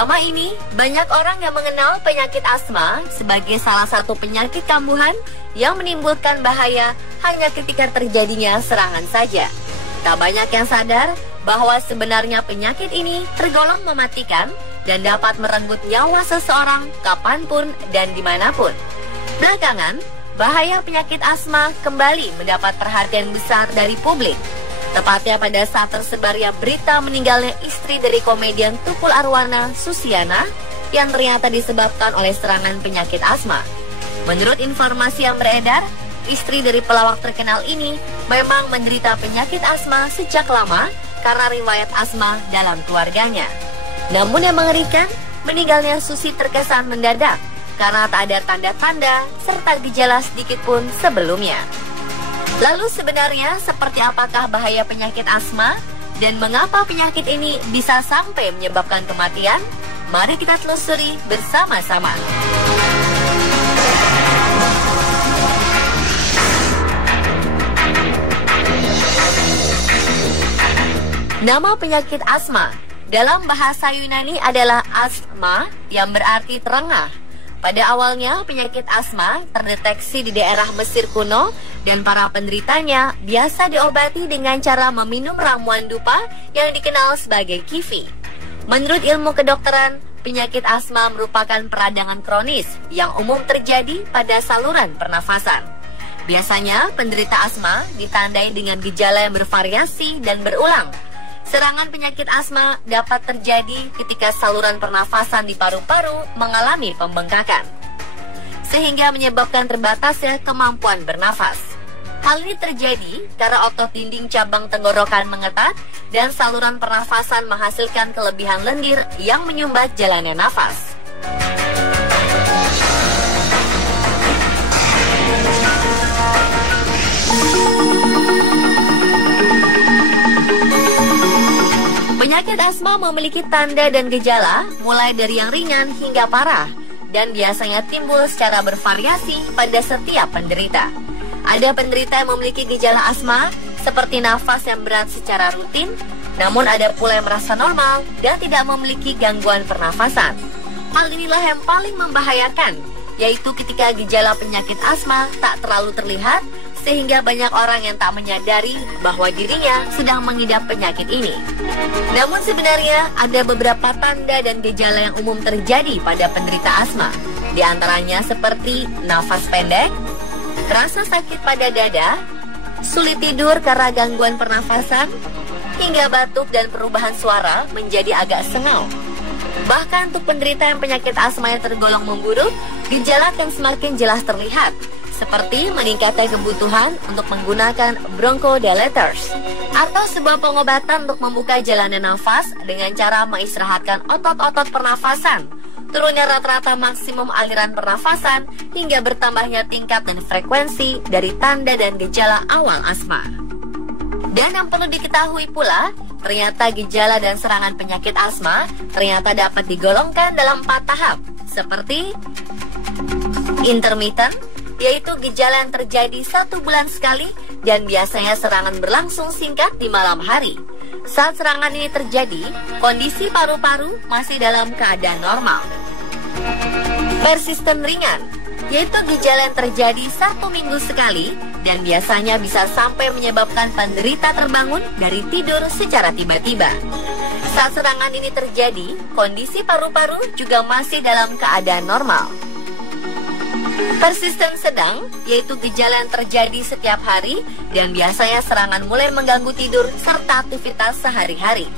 Selama ini, banyak orang yang mengenal penyakit asma sebagai salah satu penyakit kambuhan yang menimbulkan bahaya hanya ketika terjadinya serangan saja. Tak banyak yang sadar bahwa sebenarnya penyakit ini tergolong mematikan dan dapat merenggut nyawa seseorang kapanpun dan dimanapun. Belakangan, bahaya penyakit asma kembali mendapat perhatian besar dari publik. Tepatnya pada saat tersebarnya berita meninggalnya istri dari komedian Tukul Arwana, Susiana, yang ternyata disebabkan oleh serangan penyakit asma. Menurut informasi yang beredar, istri dari pelawak terkenal ini memang menderita penyakit asma sejak lama karena riwayat asma dalam keluarganya. Namun yang mengerikan, meninggalnya Susi terkesan mendadak karena tak ada tanda-tanda serta gejala sedikit pun sebelumnya. Lalu sebenarnya seperti apakah bahaya penyakit asma dan mengapa penyakit ini bisa sampai menyebabkan kematian? Mari kita telusuri bersama-sama. Nama penyakit asma dalam bahasa Yunani adalah asthma yang berarti terengah. Pada awalnya, penyakit asma terdeteksi di daerah Mesir kuno dan para penderitanya biasa diobati dengan cara meminum ramuan dupa yang dikenal sebagai kifi. Menurut ilmu kedokteran, penyakit asma merupakan peradangan kronis yang umum terjadi pada saluran pernafasan. Biasanya, penderita asma ditandai dengan gejala yang bervariasi dan berulang. Serangan penyakit asma dapat terjadi ketika saluran pernafasan di paru-paru mengalami pembengkakan, sehingga menyebabkan terbatasnya kemampuan bernafas. Hal ini terjadi karena otot dinding cabang tenggorokan mengetat dan saluran pernafasan menghasilkan kelebihan lendir yang menyumbat jalannya nafas. Penyakit asma memiliki tanda dan gejala mulai dari yang ringan hingga parah dan biasanya timbul secara bervariasi pada setiap penderita. Ada penderita yang memiliki gejala asma seperti nafas yang berat secara rutin, namun ada pula yang merasa normal dan tidak memiliki gangguan pernafasan. Hal inilah yang paling membahayakan, yaitu ketika gejala penyakit asma tak terlalu terlihat sehingga banyak orang yang tak menyadari bahwa dirinya sedang mengidap penyakit ini. Namun sebenarnya ada beberapa tanda dan gejala yang umum terjadi pada penderita asma. Di antaranya seperti nafas pendek, rasa sakit pada dada, sulit tidur karena gangguan pernafasan, hingga batuk dan perubahan suara menjadi agak sengau. Bahkan untuk penderita yang penyakit asma yang tergolong memburuk, gejala akan semakin jelas terlihat, seperti meningkatnya kebutuhan untuk menggunakan bronchodilators atau sebuah pengobatan untuk membuka jalannya nafas dengan cara mengistirahatkan otot-otot pernafasan, turunnya rata-rata maksimum aliran pernafasan, hingga bertambahnya tingkat dan frekuensi dari tanda dan gejala awal asma. Dan yang perlu diketahui pula, ternyata gejala dan serangan penyakit asma ternyata dapat digolongkan dalam 4 tahap, seperti intermittent, yaitu gejala yang terjadi 1 bulan sekali dan biasanya serangan berlangsung singkat di malam hari. Saat serangan ini terjadi, kondisi paru-paru masih dalam keadaan normal. Persisten ringan, yaitu gejala yang terjadi 1 minggu sekali dan biasanya bisa sampai menyebabkan penderita terbangun dari tidur secara tiba-tiba. Saat serangan ini terjadi, kondisi paru-paru juga masih dalam keadaan normal. Persisten sedang, yaitu gejala yang terjadi setiap hari dan biasanya serangan mulai mengganggu tidur serta aktivitas sehari-hari.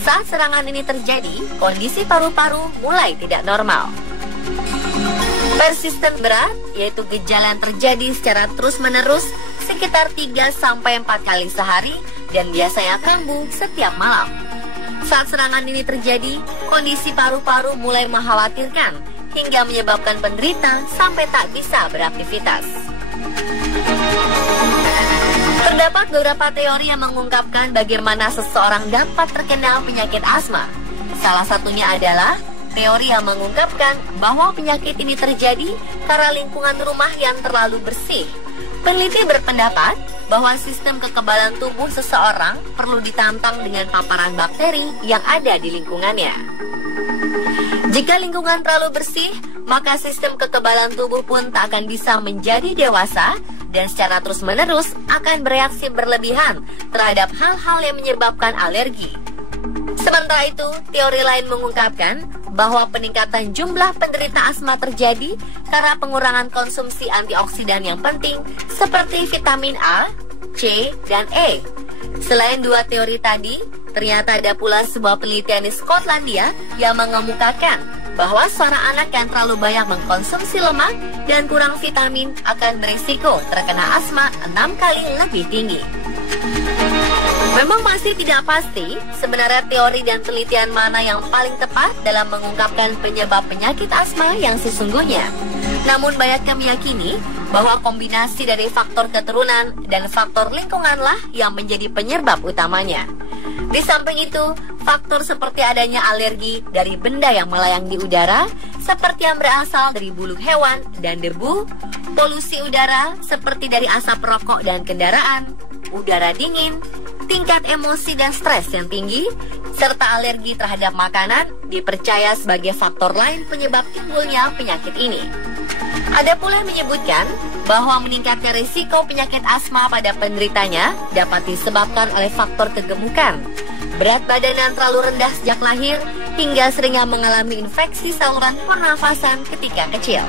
Saat serangan ini terjadi, kondisi paru-paru mulai tidak normal. Persisten berat, yaitu gejala yang terjadi secara terus-menerus sekitar 3-4 kali sehari dan biasanya kambuh setiap malam. Saat serangan ini terjadi, kondisi paru-paru mulai mengkhawatirkan hingga menyebabkan penderita sampai tak bisa beraktivitas. Terdapat beberapa teori yang mengungkapkan bagaimana seseorang dapat terkena penyakit asma. Salah satunya adalah teori yang mengungkapkan bahwa penyakit ini terjadi karena lingkungan rumah yang terlalu bersih. Peneliti berpendapat bahwa sistem kekebalan tubuh seseorang perlu ditantang dengan paparan bakteri yang ada di lingkungannya. Jika lingkungan terlalu bersih, maka sistem kekebalan tubuh pun tak akan bisa menjadi dewasa dan secara terus-menerus akan bereaksi berlebihan terhadap hal-hal yang menyebabkan alergi. Sementara itu, teori lain mengungkapkan bahwa peningkatan jumlah penderita asma terjadi karena pengurangan konsumsi antioksidan yang penting seperti vitamin A, C, dan E. Selain dua teori tadi, ternyata ada pula sebuah penelitian di Skotlandia yang mengemukakan bahwa seorang anak yang terlalu banyak mengkonsumsi lemak dan kurang vitamin akan berisiko terkena asma 6 kali lebih tinggi. Memang masih tidak pasti sebenarnya teori dan penelitian mana yang paling tepat dalam mengungkapkan penyebab penyakit asma yang sesungguhnya. Namun banyak yang meyakini bahwa kombinasi dari faktor keturunan dan faktor lingkunganlah yang menjadi penyebab utamanya. Di samping itu, faktor seperti adanya alergi dari benda yang melayang di udara, seperti yang berasal dari bulu hewan dan debu, polusi udara seperti dari asap rokok dan kendaraan, udara dingin, tingkat emosi dan stres yang tinggi, serta alergi terhadap makanan dipercaya sebagai faktor lain penyebab timbulnya penyakit ini. Ada pula yang menyebutkan bahwa meningkatnya risiko penyakit asma pada penderitanya dapat disebabkan oleh faktor kegemukan, berat badan yang terlalu rendah sejak lahir, hingga seringnya mengalami infeksi saluran pernafasan ketika kecil.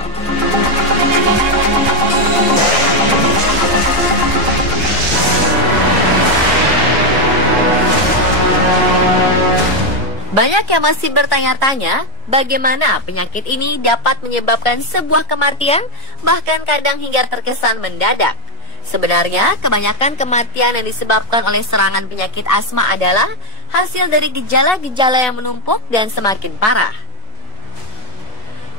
Banyak yang masih bertanya-tanya bagaimana penyakit ini dapat menyebabkan sebuah kematian, bahkan kadang hingga terkesan mendadak. Sebenarnya, kebanyakan kematian yang disebabkan oleh serangan penyakit asma adalah hasil dari gejala-gejala yang menumpuk dan semakin parah.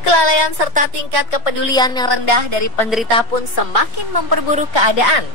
Kelalaian serta tingkat kepedulian yang rendah dari penderita pun semakin memperburuk keadaan.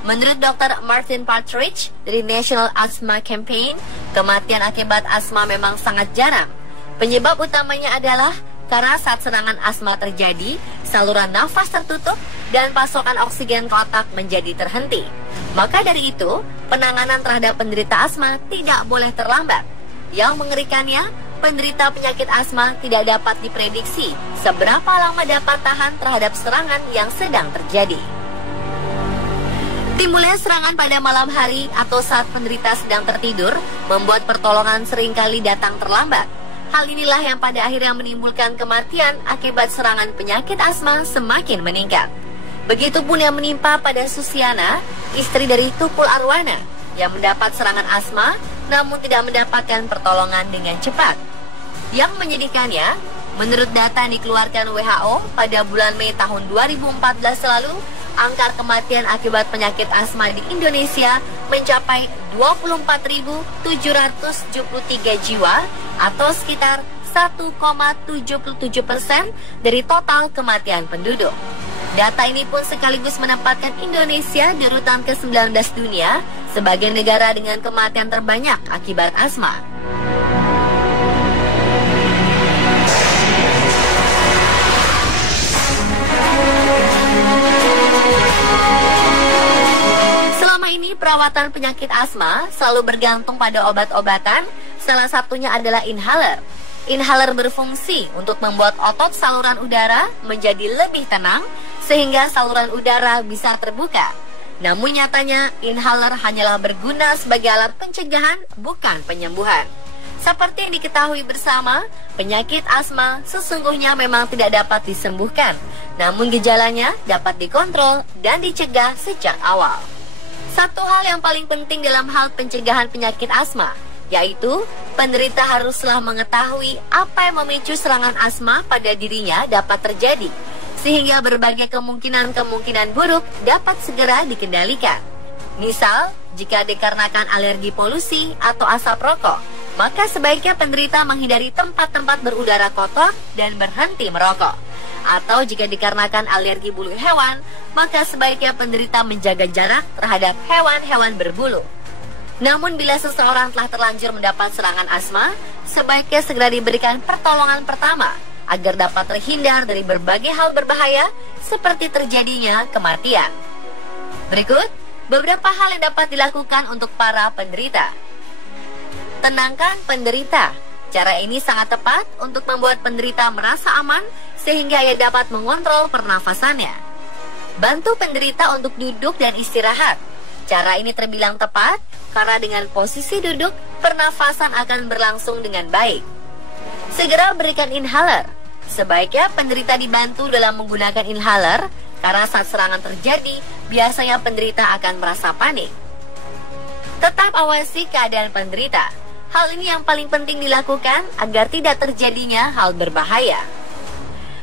Menurut Dr. Martin Partridge dari National Asthma Campaign, kematian akibat asma memang sangat jarang. Penyebab utamanya adalah karena saat serangan asma terjadi, saluran nafas tertutup dan pasokan oksigen ke otak menjadi terhenti. Maka dari itu, penanganan terhadap penderita asma tidak boleh terlambat. Yang mengerikannya, penderita penyakit asma tidak dapat diprediksi seberapa lama dapat tahan terhadap serangan yang sedang terjadi. Timbulnya serangan pada malam hari atau saat penderita sedang tertidur membuat pertolongan seringkali datang terlambat. Hal inilah yang pada akhirnya menimbulkan kematian akibat serangan penyakit asma semakin meningkat. Begitupun yang menimpa pada Susiana, istri dari Tukul Arwana, yang mendapat serangan asma namun tidak mendapatkan pertolongan dengan cepat. Yang menyedihkannya, menurut data yang dikeluarkan WHO pada bulan Mei tahun 2014 lalu, angka kematian akibat penyakit asma di Indonesia mencapai 24.773 jiwa atau sekitar 1,77% dari total kematian penduduk. Data ini pun sekaligus menempatkan Indonesia di urutan ke-19 dunia sebagai negara dengan kematian terbanyak akibat asma. Perawatan penyakit asma selalu bergantung pada obat-obatan, salah satunya adalah inhaler. Inhaler berfungsi untuk membuat otot saluran udara menjadi lebih tenang, sehingga saluran udara bisa terbuka. Namun nyatanya, inhaler hanyalah berguna sebagai alat pencegahan, bukan penyembuhan. Seperti yang diketahui bersama, penyakit asma sesungguhnya memang tidak dapat disembuhkan, namun gejalanya dapat dikontrol dan dicegah sejak awal. Satu hal yang paling penting dalam hal pencegahan penyakit asma, yaitu penderita haruslah mengetahui apa yang memicu serangan asma pada dirinya dapat terjadi, sehingga berbagai kemungkinan-kemungkinan buruk dapat segera dikendalikan. Misal, jika dikarenakan alergi polusi atau asap rokok, maka sebaiknya penderita menghindari tempat-tempat berudara kotor dan berhenti merokok. Atau jika dikarenakan alergi bulu hewan, maka sebaiknya penderita menjaga jarak terhadap hewan-hewan berbulu. Namun bila seseorang telah terlanjur mendapat serangan asma, sebaiknya segera diberikan pertolongan pertama agar dapat terhindar dari berbagai hal berbahaya seperti terjadinya kematian. Berikut beberapa hal yang dapat dilakukan untuk para penderita. Tenangkan penderita. Cara ini sangat tepat untuk membuat penderita merasa aman sehingga ia dapat mengontrol pernafasannya. Bantu penderita untuk duduk dan istirahat. Cara ini terbilang tepat karena dengan posisi duduk, pernafasan akan berlangsung dengan baik. Segera berikan inhaler. Sebaiknya penderita dibantu dalam menggunakan inhaler karena saat serangan terjadi, biasanya penderita akan merasa panik. Tetap awasi keadaan penderita. Hal ini yang paling penting dilakukan agar tidak terjadinya hal berbahaya.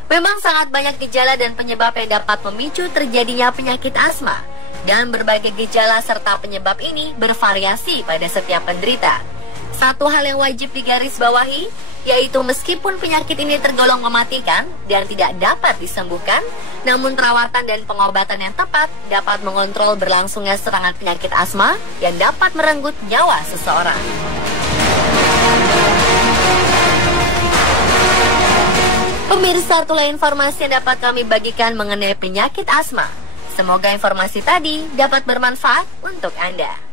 Memang sangat banyak gejala dan penyebab yang dapat memicu terjadinya penyakit asma. Dan berbagai gejala serta penyebab ini bervariasi pada setiap penderita. Satu hal yang wajib digarisbawahi, yaitu meskipun penyakit ini tergolong mematikan dan tidak dapat disembuhkan, namun perawatan dan pengobatan yang tepat dapat mengontrol berlangsungnya serangan penyakit asma yang dapat merenggut nyawa seseorang. Pemirsa, itulah informasi yang dapat kami bagikan mengenai penyakit asma. Semoga informasi tadi dapat bermanfaat untuk Anda.